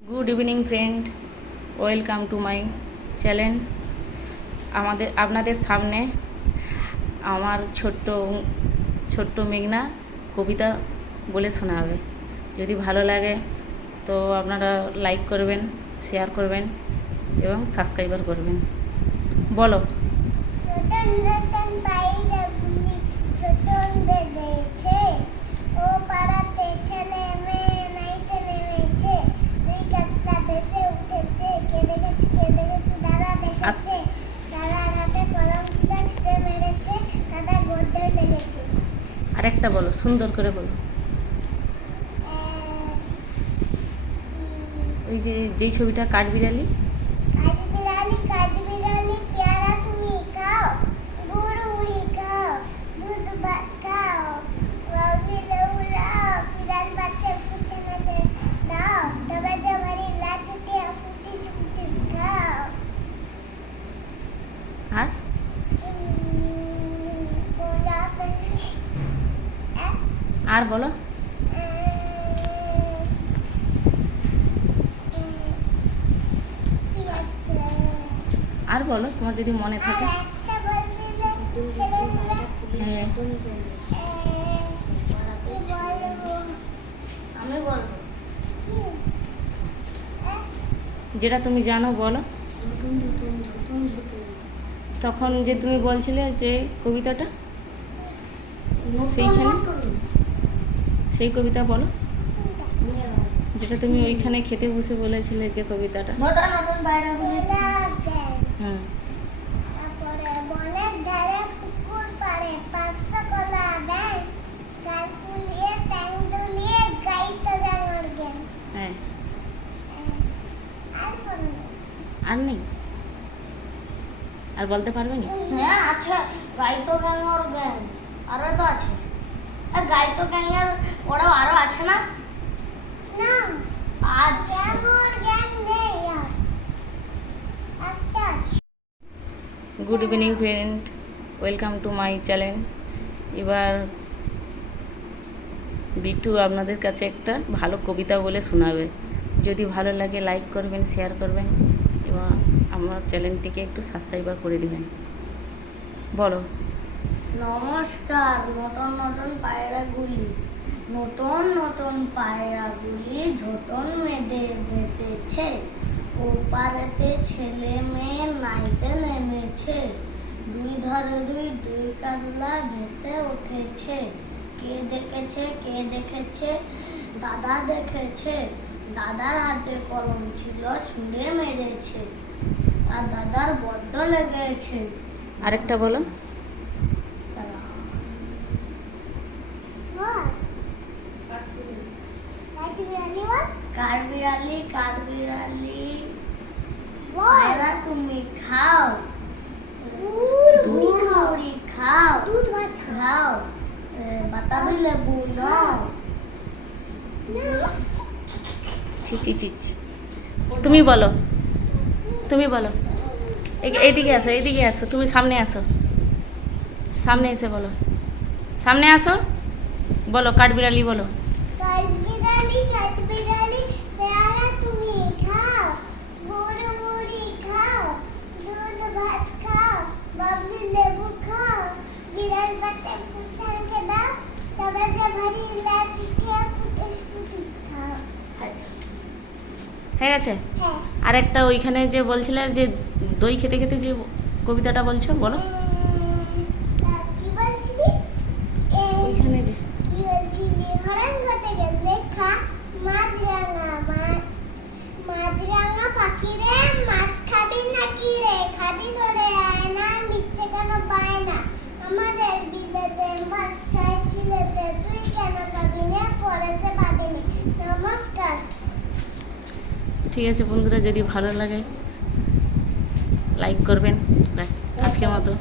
Good evening friend welcome to my channel আমাদের আপনাদের সামনে আমার ছোট্ট ছোট্ট মেঘনা কবিতা বলে শোনাবে। যদি ভালো লাগে, তো আপনারা লাইক করবেন শেয়ার করবেন এবং সাবস্ক্রাইবার করবেন। বলো। নতুন লেগেছে আরেকটা বলো সুন্দর করে বলো। ওই যে যেই ছবিটা কাঠবিড়ালি কাঠ বিড়ালি কাঠ বিড়ালি পেয়ারা তুমি খাও গুড় মুড়ি খাও দুধ ভাত খাও বাউলি লউলাও বিড়াল বাচ্চা পুছে মেতে দাও তবে যে ভারী লাচুতে ফুটিস ফুটিস খাও আর উম, গোলা পেয়েছি আর বলো। আর বলো, তোমার যদি মনে থাকে। হ্যাঁ। যেটা তুমি জানো, বলো। তখন যে তুমি বলছিলে যে কবিতাটা, সেইখানে? সেই কবিতা বলো। যেটা তুমি ওইখানে খেতে বসে বলেছিলে যে কবিতাটা। জ্ঞান হ্যাঁ। আর আর নেই? আর বলতে পারবে না? হ্যাঁ আছে। গাইতো গ্যাং আরও তো আছে। গাইতো গ্যাংয়ের ওরাও আরও আছে না? না। আচ্ছা। Good evening friend welcome to my channel এবার বিট্টু আপনাদের কাছে একটা ভালো কবিতা বলে শোনাবে। যদি ভালো লাগে লাইক করবেন শেয়ার করবেন এবং আমার চ্যানেলটিকে একটু সাবস্ক্রাইবার করে দিবেন। বলো। নমস্কার, নতুন নতুন পায়রাগুলি নতুন নতুন পায়রাগুলি ঝোটন মেদে বেঁধেছে। ওপারেতে ছেলে মেয়ে নাইতে নেমেছে। দুই ধরে দুই দুই কাতলা ভেসে উঠেছে। কে দেখেছে কে দেখেছে? দাদা দেখেছে। দাদার হাতে কলম ছিল, ছুঁড়ে মেরেছে। আর দাদার বড্ড লেগেছে। আরেকটা বল। লাইট বিড়ালি কাঠবিড়ালি বল। পায়রা তুমি খাও। দুধ খাও। খাও। দুধ ভাত খাও। বাতাবি লেবু নাও ছি ছি। তুমি বলো। তুমি বলো। এই- এইদিকে আসো এইদিকে আসো। তুমি সামনে আসো। সামনে এসে বলো। সামনে আসো। বলো কাঠবিড়ালি বলো। হয়ে গেছে? হ্যাঁ। আর একটা ওইখানে যে বলছিলে যে দই খেতে খেতে যে কবিতাটা বলছো বলো। ওইখানে যে কি বলছিলি হরণ ঘটে গেলে খা মাছ রাঙা মাছ মাছ রাঙা পাখি রে মাছ নাকি রে? খাবি ধরে আয় না মিচ্ছে কেন পায় না? আমাদের বিলেতে মাছ খাইছিলেতে তুই কেন পাবি না? করেছে ভাবিনি নমস্কার। ঠিক আছে বন্ধুরা, যদি ভালো লাগে লাইক করবেন। আজকের মতো।